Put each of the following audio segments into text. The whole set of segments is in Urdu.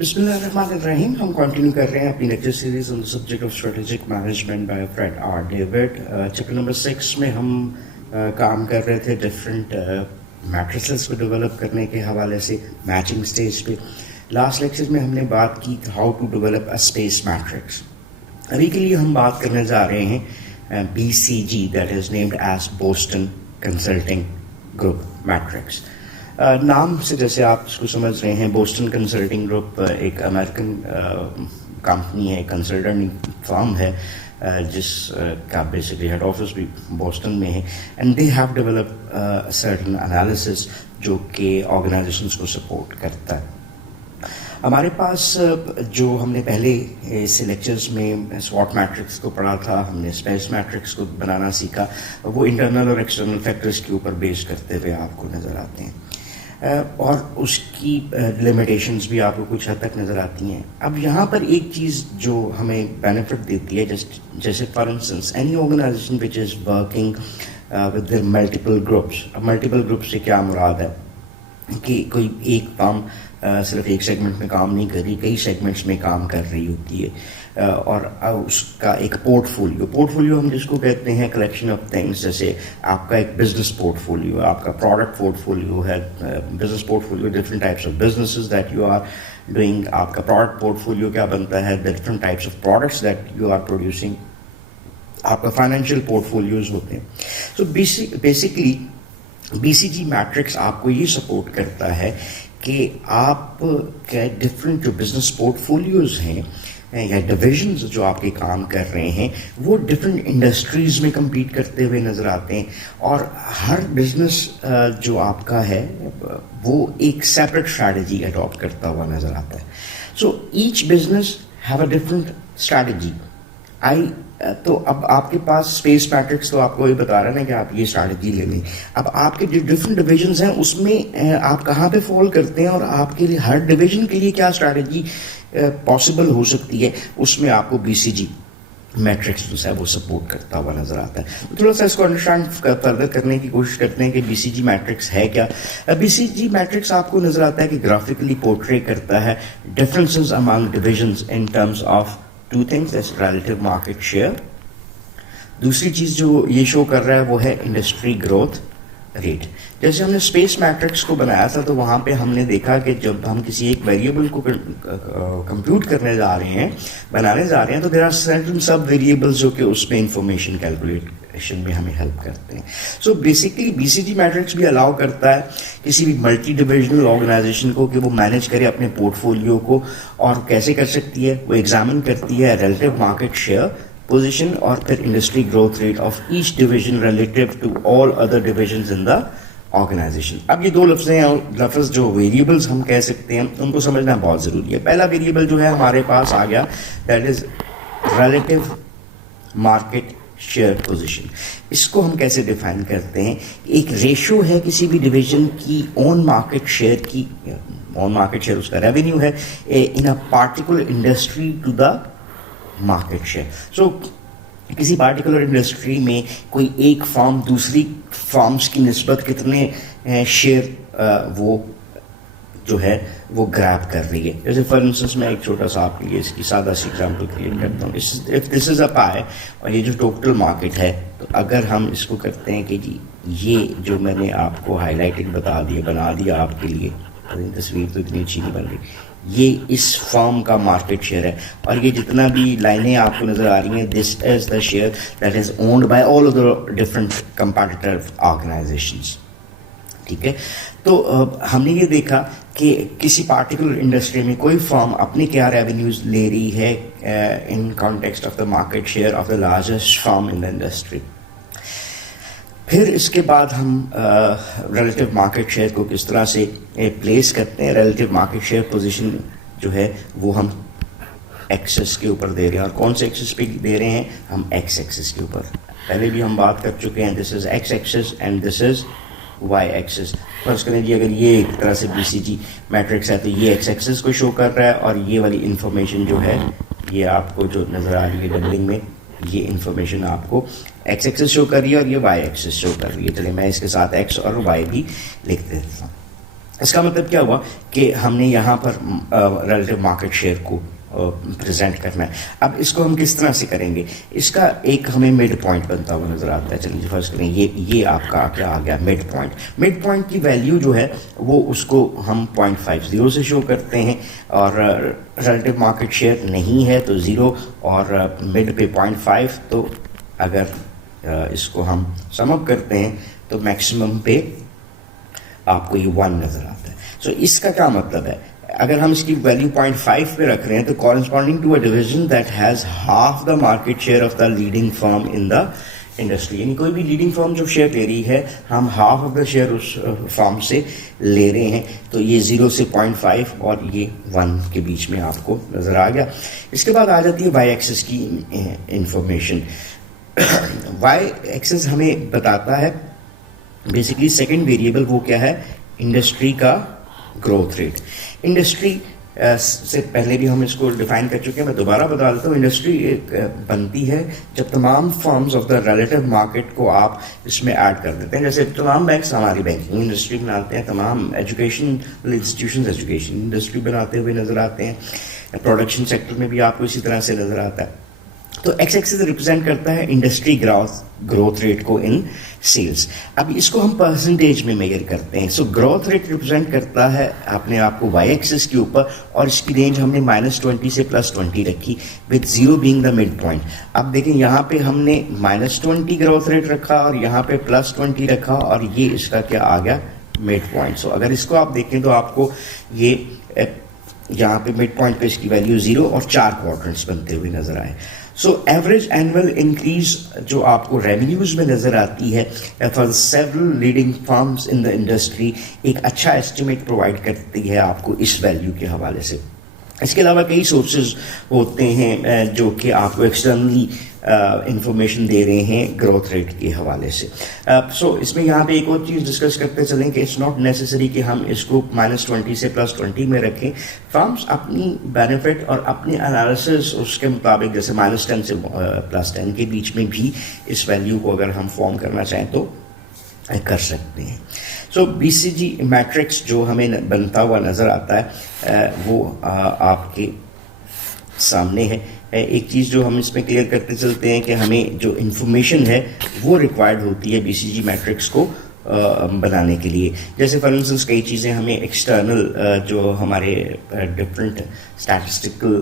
بسم اللہ الرحمن الرحیم. ہم کنٹینیو کر رہے ہیں اپنی lecture series on the subject of strategic management by Fred R David. Chapter number 6 میں ہم کام کر رہے تھے ڈفرینٹ میٹریسز کو ڈیولپ کرنے کے حوالے سے میچنگ اسٹیج پہ. لاسٹ لیکچر میں ہم نے بات کی how to develop a space matrix. ابھی کے لیے ہم بات کرنے جا رہے ہیں BCG, that is named as Boston consulting group matrix. نام سے جیسے آپ اس کو سمجھ رہے ہیں, بوسٹن کنسلٹنگ گروپ ایک امریکن کمپنی ہے, کنسلٹنٹ فرم ہے جس کا بیسکلی ہیڈ آفس بھی بوسٹن میں ہے. And they have develop certain analysis جو کہ آرگنائزیشنس کو سپورٹ کرتا ہے. ہمارے پاس جو ہم نے پہلے سے لیکچرز میں SWOT میٹرکس کو پڑھا تھا, ہم نے اسپیس میٹرکس کو بنانا سیکھا, وہ انٹرنل اور ایکسٹرنل فیکٹرز کے اوپر بیس کرتے ہوئے آپ کو نظر آتے ہیں اور اس کی لمیٹیشنز بھی آپ کو کچھ حد تک نظر آتی ہیں. اب یہاں پر ایک چیز جو ہمیں بینیفٹ دیتی ہے, جیسے for instance any organisation which is working with multiple groups. اب ملٹیپل گروپ سے کیا مراد ہے کہ کوئی ایک فارم صرف ایک سیگمنٹ میں کام نہیں کر رہی, کئی سیگمنٹس میں کام کر رہی ہوتی ہے, اور اس کا ایک پورٹ فولیو ہم جس کو کہتے ہیں کلیکشن آف تھنگس. جیسے آپ کا ایک بزنس پورٹ فولیو ہے, آپ کا پروڈکٹ پورٹ فولیو ہے. Business portfolio different types of businesses that you are doing. آپ کا پروڈکٹ پورٹ فولیو کیا بنتا ہے, different types of products that you are producing. آپ کا فائنینشیل پورٹ فولیوز ہوتے ہیں. سو بیسکلی BCG میٹرکس آپ کو یہ سپورٹ کرتا ہے کہ آپ کے ڈفرینٹ جو بزنس پورٹ فولیوز ہیں یا ڈویژنز جو آپ کے کام کر رہے ہیں وہ ڈفرینٹ انڈسٹریز میں کمپیٹ کرتے ہوئے نظر آتے ہیں, اور ہر بزنس جو آپ کا ہے وہ ایک سیپریٹ اسٹریٹجی اڈاپٹ کرتا ہوا نظر آتا ہے. So each business have a different strategy. تو اب آپ کے پاس اسپیس میٹرکس تو آپ کو یہ بتا رہا ہے نا کہ آپ یہ اسٹریٹجی لے لیں. اب آپ کے جو ڈفرینٹ ڈویژنس ہیں اس میں آپ کہاں پہ فال کرتے ہیں اور آپ کے لیے ہر ڈویژن کے لیے کیا اسٹریٹجی پاسبل ہو سکتی ہے, اس میں آپ کو BCG میٹرکس جو ہے وہ سپورٹ کرتا ہوا نظر آتا ہے. تھوڑا سا اس کو انڈرسٹینڈ فردر کرنے کی کوشش کرتے ہیں کہ BCG میٹرکس ہے کیا. BCG میٹرکس آپ کو نظر آتا ہے کہ گرافکلی پورٹری کرتا ہے differences among divisions in terms of two things, that's relative market share. دوسری چیز جو یہ شو کر رہا ہے وہ ہے انڈسٹری گروتھ ریٹ. جیسے ہم نے اسپیس میٹرکس کو بنایا تھا تو وہاں پہ ہم نے دیکھا کہ جب ہم کسی ایک ویریبل کو کمپیوٹ کرنے جا رہے ہیں, بنانے جا رہے ہیں, تو there are certain sub variables جو کہ اس میں انفارمیشن کیلکولیشن میں ہمیں ہیلپ کرتے ہیں. سو بیسکلی BCG میٹرکس بھی الاؤ کرتا ہے کسی بھی ملٹی ڈویژنل آرگنائزیشن کو کہ وہ مینیج کرے اپنے پورٹ فولیو کو. اور کیسے کر سکتی ہے, وہ ایگزامن کرتی ہے ریلیٹو مارکیٹ شیئر پوزیشن اور پھر industry growth rate of each division relative to all other divisions in the organisation. اب یہ دو لفظ جو ویریبلز ہم کہہ سکتے ہیں ان کو سمجھنا بہت ضروری ہے. پہلا ویریبل جو ہے ہمارے پاس آ گیا, that is relative market share position. اس کو ہم کیسے ڈیفائن کرتے ہیں, ایک ریشو ہے کسی بھی ڈویژن کی اون مارکیٹ شیئر کی. اون مارکیٹ شیئر اس کا ریونیو ہے in a particular industry to the market share. So کسی پارٹیکولر انڈسٹری میں کوئی ایک فارم دوسری فارمز کی نسبت کتنے شیئر وہ جو ہے وہ گریب کر رہی ہے. جیسے فار انسٹنس میں ایک چھوٹا سا آپ کے لیے اس کی سادہ سی ایگزامپل کریٹ کرتا ہوں. اف دس از اے پائی اور یہ جو ٹوٹل مارکیٹ ہے, تو اگر ہم اس کو کرتے ہیں کہ جی یہ جو میں نے آپ کو ہائی لائٹنگ بنا دیا آپ کے لیے, تصویر تو اتنی اچھی نہیں بن رہی, یہ اس فارم کا مارکیٹ شیئر ہے, اور یہ جتنا بھی لائنیں آپ کو نظر آ رہی ہیں this is the share that is owned by all other different competitor organisations. ٹھیک ہے, تو ہم نے یہ دیکھا کہ کسی پارٹیکولر انڈسٹری میں کوئی فرم اپنے کیا ریونیوز لے رہی ہے in context of the market share of the largest firm in the industry. پھر اس کے بعد ہم ریلیٹو مارکیٹ شیئر کو کس طرح سے پلیس کرتے ہیں. ریلیٹو مارکیٹ شیئر پوزیشن جو ہے وہ ہم ایکسس کے اوپر دے رہے ہیں, اور کون سے ایکسس پہ دے رہے ہیں, ہم ایکس ایکسس کے اوپر. پہلے بھی ہم بات کر چکے ہیں, this is x axis and this is y axis. فرض کریں جی اگر یہ ایک طرح سے BCG میٹرکس ہے تو یہ ایکس ایکسس کو شو کر رہا ہے, اور یہ والی انفارمیشن جو ہے یہ آپ کو جو نظر آ رہی ہے ڈبلنگ میں, یہ انفارمیشن آپ کو ایکس ایکسس شو کر رہی ہے اور یہ وائی ایکسس شو کر رہی ہے. چلیے میں اس کے ساتھ ایکس اور وائی بھی لکھ دیتا ہوں. اس کا مطلب کیا ہوا کہ ہم نے یہاں پر ریلیٹو مارکیٹ شیئر کو پریزنٹ کرنا ہے. اب اس کو ہم کس طرح سے کریں گے؟ اس کا ایک ہمیں مڈ پوائنٹ بنتا ہوا نظر آتا ہے. چلیے فرض کریں یہ آپ کا کیا آ گیا مڈ پوائنٹ. مڈ پوائنٹ کی ویلیو جو ہے وہ اس کو ہم 0.50 سے شو کرتے ہیں, اور ریلیٹو مارکیٹ شیئر نہیں ہے تو 0 اور مڈ پہ 0.5. تو اگر اس کو ہم سم اپ کرتے ہیں تو میکسیمم پہ آپ کو یہ 1 نظر آتا ہے. سو اس کا کیا مطلب ہے؟ اگر ہم اس کی ویلیو 0.5 پہ رکھ رہے ہیں تو corresponding to a division that has half the market share of the leading firm in the industry, یعنی کوئی بھی لیڈنگ فرم جو شیئر لے رہی ہے ہم ہاف آف دا شیئر اس فرم سے لے رہے ہیں. تو یہ 0 سے 0.5 اور یہ 1 کے بیچ میں آپ کو نظر آ گیا. اس کے بعد آ جاتی ہے وائی ایکسس کی انفارمیشن. وائی ایکسس ہمیں بتاتا ہے بیسکلی سیکنڈ ویریبل وہ کیا ہے, انڈسٹری کا گروتھ ریٹ. انڈسٹری سے پہلے بھی ہم اس کو ڈیفائن کر چکے ہیں, میں دوبارہ بتا دیتا ہوں. انڈسٹری ایک بنتی ہے جب تمام firms of the relative market کو آپ اس میں ایڈ کر دیتے ہیں. جیسے تمام بینکس ہماری بینکنگ انڈسٹری بناتے ہیں, تمام ایجوکیشن انسٹیٹیوشنز ایجوکیشن انڈسٹری بناتے ہوئے نظر آتے ہیں, پروڈکشن سیکٹر میں بھی آپ کو اسی طرح سے نظر آتا ہے. تو ایکس ایکسس ریپرزینٹ کرتا ہے انڈسٹری گروتھ ریٹ کو ان سیلز. اب اس کو ہم پرسنٹیج میں میجر کرتے ہیں. سو گروتھ ریٹ ریپرزینٹ کرتا ہے اپنے آپ کو وائی ایکسس کے اوپر, اور اس کی رینج ہم نے -20 سے +20 رکھی with 0 being the mid point. اب دیکھیں یہاں پہ ہم نے -20 گروتھ ریٹ رکھا اور یہاں پہ +20 رکھا, اور یہ اس کا کیا آ گیا مڈ پوائنٹ. سو اگر اس کو آپ دیکھیں تو آپ کو یہ یہاں پہ مڈ پوائنٹ پہ اس کی ویلیو 0 اور 4 کوارٹرنٹس بنتے ہوئے نظر آئے. سو ایوریج اینول انکریز جو آپ کو ریونیوز میں نظر آتی ہے for several leading firms in the industry, ایک اچھا ایسٹیمیٹ پرووائڈ کرتی ہے آپ کو اس ویلیو کے حوالے سے. اس کے علاوہ کئی سورسز ہوتے ہیں جو کہ آپ کو ایکسٹرنلی انفارمیشن دے رہے ہیں گروتھ ریٹ کے حوالے سے. سو اس میں یہاں پہ ایک اور چیز ڈسکس کرتے چلیں کہ اٹس ناٹ نیسسری کہ ہم اس کو -20 سے +20 میں رکھیں. فرمس اپنی بینیفٹ اور اپنے انالیسس اس کے مطابق جیسے -10 سے +10 کے بیچ میں بھی اس ویلیو کو اگر ہم فارم کرنا چاہیں تو کر سکتے ہیں. سو بی سی جی میٹرکس جو ہمیں بنتا ہوا نظر آتا ہے وہ آپ کے سامنے ہے. ایک چیز جو ہم اس میں کلیئر کرتے چلتے ہیں کہ ہمیں جو انفارمیشن ہے وہ ریکوائرڈ ہوتی ہے بی سی جی میٹرکس کو بنانے کے لیے. جیسے فار انسٹنس کئی چیزیں ہمیں ایکسٹرنل جو ہمارے ڈفرینٹ اسٹیٹسٹیکل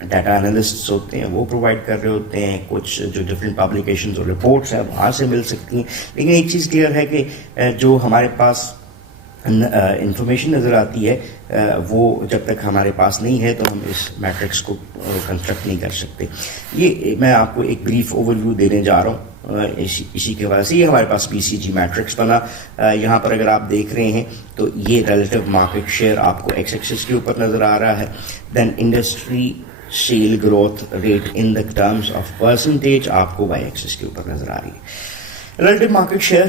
ڈیٹا انالسٹس ہوتے ہیں وہ پرووائڈ کر رہے ہوتے ہیں, کچھ جو ڈفرینٹ پبلیکیشنز اور رپورٹس ہیں وہاں سے مل سکتی ہیں. لیکن ایک چیز کلیئر ہے کہ جو ہمارے پاس انفارمیشن نظر آتی ہے وہ جب تک ہمارے پاس نہیں ہے تو ہم اس میٹرکس کو کنسٹرکٹ نہیں کر سکتے. یہ میں آپ کو ایک بریف اوور ویو دینے جا رہا ہوں اسی کے وجہ سے. یہ ہمارے پاس پی سی جی میٹرکس بنا. یہاں پر اگر آپ دیکھ رہے ہیں تو یہ ریلیٹو مارکیٹ شیئر آپ کو ایکس ایکسس کے اوپر نظر آ رہا ہے. Then industry sale growth rate in the terms of percentage آپ کو وائی ایکسس کے اوپر نظر آ رہی ہے. ریلیٹو مارکیٹ شیئر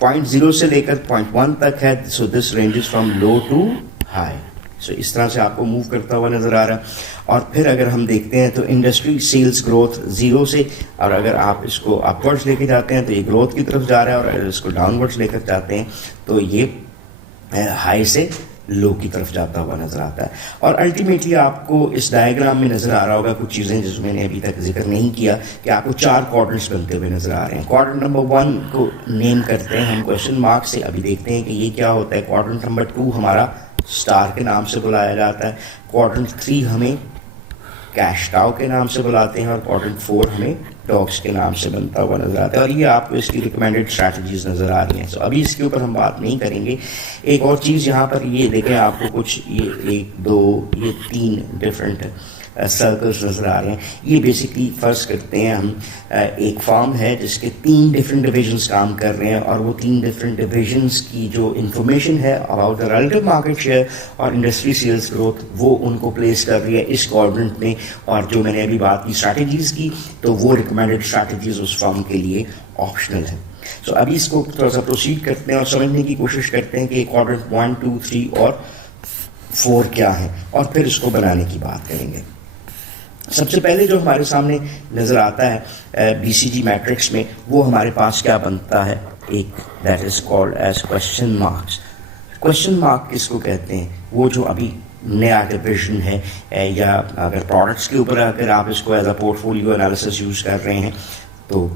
0.0 سے لے کر 0.1 تک ہے. So this ranges from low to high. So اس طرح سے آپ کو موو کرتا ہوا نظر آ رہا ہے. اور پھر اگر ہم دیکھتے ہیں تو انڈسٹری سیلز گروتھ 0 سے, اور اگر آپ اس کو اپ ورڈس لے کے جاتے ہیں تو یہ گروتھ کی طرف جا رہا ہے, اور اگر اس کو ڈاؤن ورڈس لے کر جاتے ہیں تو یہ ہائی سے لو کی طرف جاتا ہوا نظر آتا ہے. اور الٹیمیٹلی آپ کو اس ڈائیگرام میں نظر آ رہا ہوگا کچھ چیزیں جس میں نے ابھی تک ذکر نہیں کیا کہ آپ کو 4 کوارٹرنٹس بنتے ہوئے نظر آ رہے ہیں. کوارٹر نمبر 1 کو نیم کرتے ہیں ہم کوشچن مارک سے. ابھی دیکھتے ہیں کہ یہ کیا ہوتا ہے. کوارٹر نمبر 2 ہمارا اسٹار کے نام سے بلایا جاتا ہے. کوارٹر 3 ہمیں کیش کاؤ کے نام سے بلاتے ہیں, اور کوارٹر 4 ہمیں ڈاگس کے نام سے بنتا ہوا نظر آتا ہے. اور یہ آپ کو اس کی ریکمینڈیڈ اسٹریٹجیز نظر آ رہی ہیں. سو ابھی اس کے اوپر ہم بات نہیں کریں گے. ایک اور چیز یہاں پر یہ دیکھیں آپ کو کچھ یہ 1 2 یہ 3 ڈفرینٹ سرکلز نظر آ رہے ہیں. یہ بیسکلی فرض کرتے ہیں ہم ایک فارم ہے جس کے 3 ڈفرینٹ ڈویژنس کام کر رہے ہیں, اور وہ 3 ڈفرینٹ ڈویژنس کی جو انفارمیشن ہے about the relative market share اور انڈسٹری سیلز گروتھ وہ ان کو پلیس کر رہی ہے اس کوارڈرنٹ میں. اور جو میں نے ابھی بات کی اسٹریٹجیز کی تو وہ ریکمینڈیڈ اسٹریٹجیز اس فارم کے لیے آپشنل ہے. سو ابھی اس کو تھوڑا سا پروسیڈ کرتے ہیں اور سمجھنے کی کوشش کرتے ہیں کہ کوارڈرنٹ 1 2 3 اور 4 کیا ہے, اور پھر اس کو بنانے کی بات کریں گے. سب سے پہلے جو ہمارے سامنے نظر آتا ہے بی سی جی میٹرکس میں وہ ہمارے پاس کیا بنتا ہے, ایک that is called as question marks. Question mark کس کو کہتے ہیں؟ وہ جو ابھی نیا ڈویژن ہے، یا اگر پروڈکٹس کے اوپر اگر آپ اس کو as a port folio analysis use کر رہے ہیں تو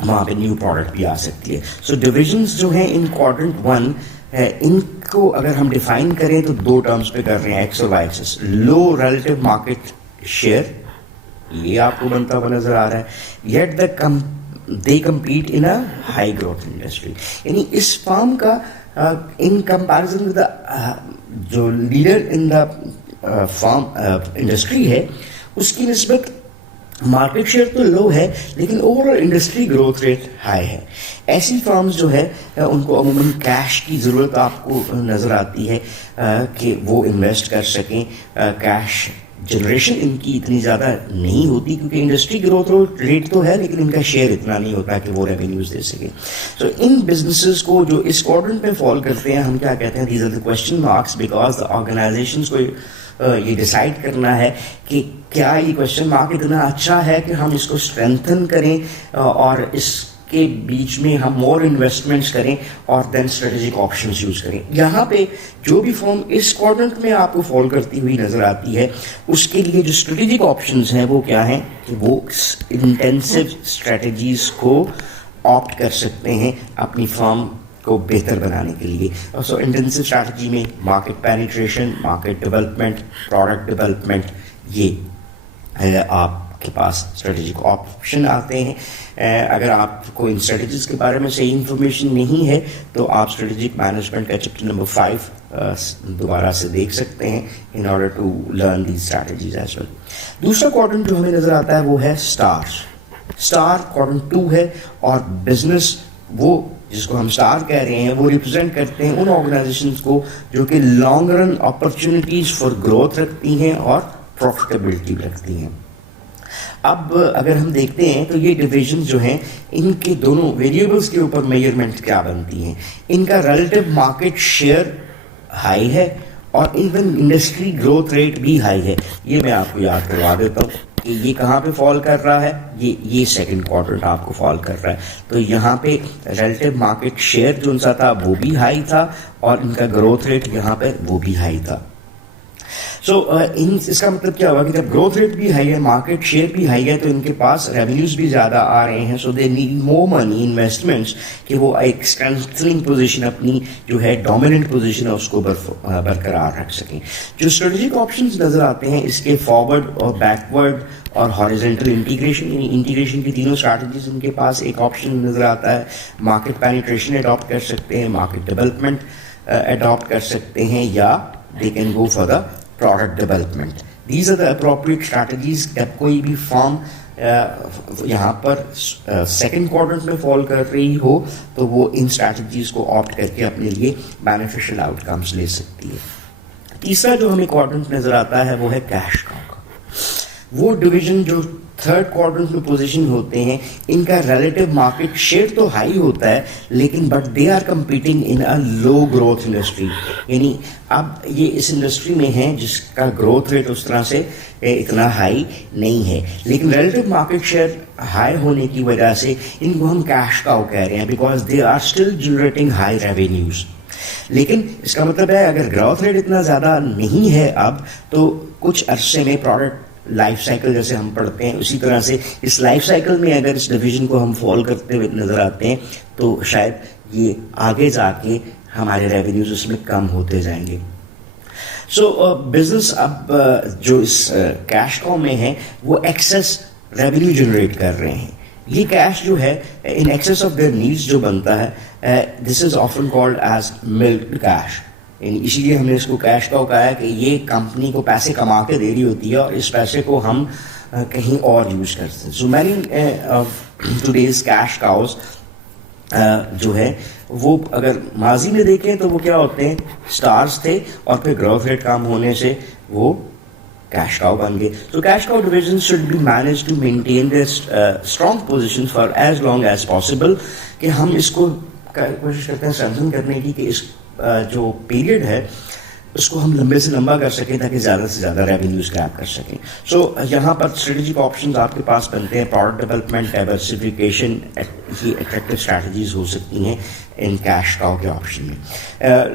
وہاں پہ نیو پروڈکٹ بھی آ سکتی ہے. سو ڈویژنس جو ہیں ان کوارٹرنٹ 1 ان کو اگر ہم ڈیفائن کریں تو 2 ٹرمز پہ کر رہے ہیں، ایکس اور وائی ایکسس. لو ریلیٹو مارکیٹ شیئر، یہ آپ کو بنتا ہوا نظر آ رہا ہے. Yet they compete in a high growth industry, یعنی اس فارم کا ان کمپیریزن ود جو leader in the form industry ہے اس کی نسبت مارکیٹ شیئر تو لو ہے لیکن over all industry growth rate high ہے. ایسی فارمز جو ہے ان کو عموماً کیش کی ضرورت آپ کو نظر آتی ہے کہ وہ انویسٹ کر سکیں. کیش جنریشن ان کی اتنی زیادہ نہیں ہوتی کیونکہ انڈسٹری گروتھ ریٹ تو ہے لیکن ان کا شیئر اتنا نہیں ہوتا کہ وہ ریونیوز دے سکیں. تو ان بزنسز کو جو اس کوارٹرنٹ میں فال کرتے ہیں ہم کیا کہتے ہیں، these are the question marks, because the organisations کو یہ ڈیسائیڈ کرنا ہے کہ کیا یہ کویسچن مارک اتنا اچھا ہے کہ ہم اس کو اسٹرینتھن کریں اور اس کے بیچ میں ہم مور انویسٹمنٹس کریں اور دین اسٹریٹجک آپشنس یوز کریں. یہاں پہ جو بھی فرم اس کوارٹرنٹ میں آپ کو فال کرتی ہوئی نظر آتی ہے اس کے لیے جو اسٹریٹجک آپشنس ہیں وہ کیا ہیں کہ وہ انٹینسو اسٹریٹجیز کو آپٹ کر سکتے ہیں اپنی فرم کو بہتر بنانے کے لیے. سو انٹینسو اسٹریٹجی میں market penetration, market development, product development, یہ آپ کے پاس اسٹریٹجک آپشن آتے ہیں. اگر آپ کو ان اسٹریٹجیز کے بارے میں صحیح انفارمیشن نہیں ہے تو آپ اسٹریٹجک مینجمنٹ کا چیپٹر نمبر 5 دوبارہ سے دیکھ سکتے ہیں in order to learn these strategies as well. دوسرا کوارٹرنٹ جو ہمیں نظر آتا ہے وہ ہے اسٹار کوارٹرنٹ 2 ہے، اور بزنس وہ جس کو ہم اسٹار کہہ رہے ہیں وہ ریپرزینٹ کرتے ہیں ان آرگنائزیشنز کو جو کہ long run opportunities for growth رکھتی ہیں اور پروفیٹیبلٹی رکھتی ہیں. اب اگر ہم دیکھتے ہیں تو یہ ڈویژن جو ہیں ان کے دونوں ویریبلس کے اوپر میجرمنٹ کیا بنتی ہیں. ان کا ریلیٹو مارکیٹ شیئر ہائی ہے اور ایون انڈسٹری گروتھ ریٹ بھی ہائی ہے. یہ میں آپ کو یاد کروا دیتا ہوں کہ یہ کہاں پہ فال کر رہا ہے، یہ سیکنڈ کوارٹر آپ کو فال کر رہا ہے. تو یہاں پہ ریلیٹو مارکیٹ شیئر جو ان سا تھا وہ بھی ہائی تھا اور ان کا گروتھ ریٹ یہاں پہ وہ بھی ہائی تھا. سو اس کا مطلب کیا ہوا کہ جب گروتھ ریٹ بھی ہائی ہے، مارکیٹ شیئر بھی ہائی ہے، تو ان کے پاس ریونیوز بھی زیادہ آ رہے ہیں. سو they need more money investments کہ وہ ایک اسٹرینتھننگ پوزیشن اپنی جو ہے ڈومیننٹ پوزیشن ہے اس کو برقرار رکھ سکیں. جو اسٹریٹجک آپشنز نظر آتے ہیں اس کے فارورڈ اور بیکورڈ اور ہاریزنٹل انٹیگریشن، یعنی انٹیگریشن کی تینوں اسٹریٹجیز ان کے پاس ایک آپشن نظر آتا ہے. مارکیٹ پینیٹریشن اڈاپٹ کر سکتے ہیں، مارکیٹ ڈیولپمنٹ اڈاپٹ کر سکتے ہیں، یا they can go for the product development. These are the appropriate strategies. جب کوئی بھی فارم یہاں پر سیکنڈ کوارٹرنٹ میں فال کر رہی ہو تو وہ ان اسٹریٹجیز کو آپٹ کر کے اپنے لیے بینیفیشل آؤٹ کمس لے سکتی ہے. تیسرا جو ہمیں کوارٹرنٹ نظر آتا ہے وہ ہے کیش کاؤ کا. وہ ڈویژن جو تھرڈ کوارٹرنٹ میں پوزیشن ہوتے ہیں ان کا ریلیٹو مارکیٹ شیئر تو ہائی ہوتا ہے لیکن but they are competing in a low growth industry. یعنی اب یہ اس انڈسٹری میں ہیں جس کا گروتھ ریٹ اس طرح سے اتنا ہائی نہیں ہے، لیکن ریلیٹو مارکیٹ شیئر ہائی ہونے کی وجہ سے ان کو ہم کیش کاؤ کہہ رہے ہیں، because they are still generating high revenues. لیکن اس کا مطلب ہے اگر گروتھ ریٹ اتنا زیادہ نہیں ہے اب تو کچھ عرصے میں پروڈکٹ لائف سائیکل جیسے ہم پڑھتے ہیں اسی طرح سے اس لائف سائیکل میں اگر اس ڈویژن کو ہم فال کرتے ہوئے نظر آتے ہیں تو شاید یہ آگے جا کے ہمارے ریونیوز اس میں کم ہوتے جائیں گے. سو بزنس اب جو اس کیش کاؤ میں ہے وہ ایکسیس ریونیو جنریٹ کر رہے ہیں. یہ کیش جو ہے in excess of their needs جو بنتا ہے this is often called as milked cash. اسی لیے ہم نے اس کو کیش کاؤ کہا ہے کہ یہ کمپنی کو پیسے کما کے دے رہی ہوتی ہے اور اس پیسے کو ہم کہیں اور یوز کرتے ہیں. So many today's cash cows جو ہے وہ اگر ماضی میں دیکھیں تو وہ کیا ہوتے ہیں، اسٹارز تھے اور پھر گروتھ ریٹ کم ہونے سے وہ کیش کاؤ بن گئے. تو cash cow division should be manage to maintain their strong position for as long as possible, کہ ہم اس کو کوشش کرتے ہیں اسٹرینتھن کرنے کی کہ اس جو پیریڈ ہے اس کو ہم لمبے سے لمبا کر سکیں تاکہ زیادہ سے زیادہ ریونیوز گریب کر سکیں. سو یہاں پر اسٹریٹجک آپشنز آپ کے پاس بنتے ہیں. پروڈکٹ ڈیولپمنٹ, ڈائیورسفیکیشن, یہ اٹریکٹیو اسٹریٹجیز ہو سکتی ہیں ان کیش کاؤ کے آپشن میں.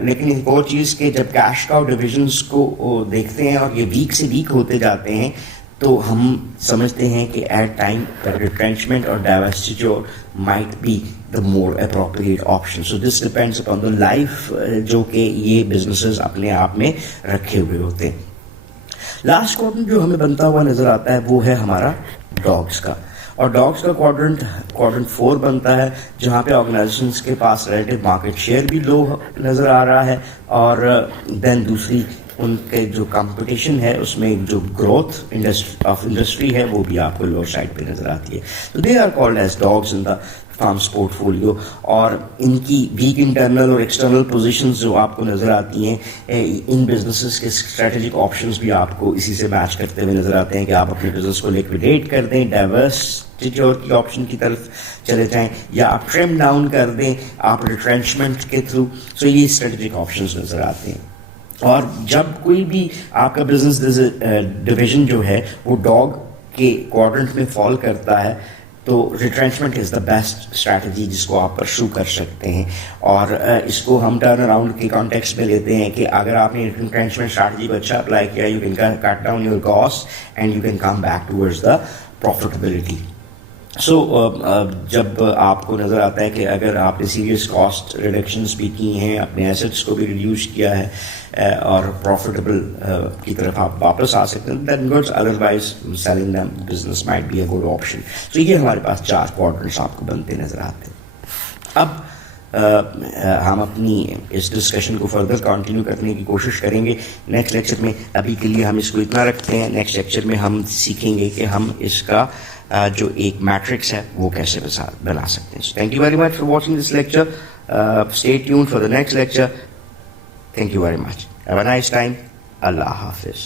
لیکن ایک اور چیز کہ جب کیش کاؤ ڈویژنس کو دیکھتے ہیں اور یہ ویک سے ویک ہوتے جاتے ہیں تو ہم سمجھتے ہیں کہ ایٹ ٹائم ریٹرینچمنٹ اور divestiture might be the more appropriate option. So this depends upon the life جو کہ یہ بزنسز اپنے آپ میں رکھے ہوئے ہوتے ہیں. لاسٹ کوارٹرنٹ جو ہمیں بنتا ہوا نظر آتا ہے وہ ہے ہمارا ڈاگس کا, اور ڈاگس کا کوارٹرنٹ 4 بنتا ہے جہاں پہ آرگنائزیشنس کے پاس ریلیٹو مارکیٹ شیئر بھی لو نظر آ رہا ہے, اور دین دوسری ان کے جو کمپٹیشن ہے اس میں جو گروتھ آف انڈسٹری ہے وہ بھی آپ کو لوور سائڈ پہ نظر آتی ہے. تو they are called as dogs in the firm's portfolio, اور ان کی ویک انٹرنل اور ایکسٹرنل پوزیشنز جو آپ کو نظر آتی ہیں ان بزنسز کے اسٹریٹجک آپشنز بھی آپ کو اسی سے میچ کرتے ہوئے نظر آتے ہیں کہ آپ اپنے بزنس کو لیکویڈیٹ کر دیں, ڈائیورسٹیچر کی آپشن کی طرف چلے جائیں, یا آپ ٹرم ڈاؤن کر دیں آپ ریٹرینچمنٹ کے تھرو. سو یہ اسٹریٹجک آپشنز نظر آتے ہیں. اور جب کوئی بھی آپ کا بزنس ڈویژن جو ہے وہ ڈاگ کے کوارٹرنٹ میں فال کرتا ہے تو ریٹرینچمنٹ از دا بیسٹ اسٹریٹجی جس کو آپ پرسو کر سکتے ہیں. اور اس کو ہم ٹرن اراؤنڈ کے کانٹیکسٹ میں لیتے ہیں کہ اگر آپ نے ریٹرینچمنٹ اسٹریٹجی کو اچھا اپلائی کیا, you can cut down your cost and you can come back towards the profitability. So جب آپ کو نظر آتا ہے کہ اگر آپ نے سیریس کاسٹ ریڈکشنز بھی کی ہیں, اپنے ایسٹس کو بھی ریڈیوس کیا ہے اور پروفیٹیبل کی طرف آپ واپس آ سکتے ہیں, then good, otherwise selling them business might be a good option. تو یہ ہمارے پاس 4 کوارٹرنٹس آپ کو بنتے نظر آتے ہیں. اب ہم اپنی اس ڈسکشن کو فردر کنٹینیو کرنے کی کوشش کریں گے نیکسٹ لیکچر میں. ابھی کے لیے ہم اس کو اتنا رکھتے ہیں. نیکسٹ لیکچر میں ہم سیکھیں گے کہ ہم اس کا جو ایک میٹرکس ہے وہ کیسے بنا سکتے ہیں. Thank you very much for watching this lecture. Stay tuned for the next lecture. Thank you very much. Have a nice time. Allah Hafiz.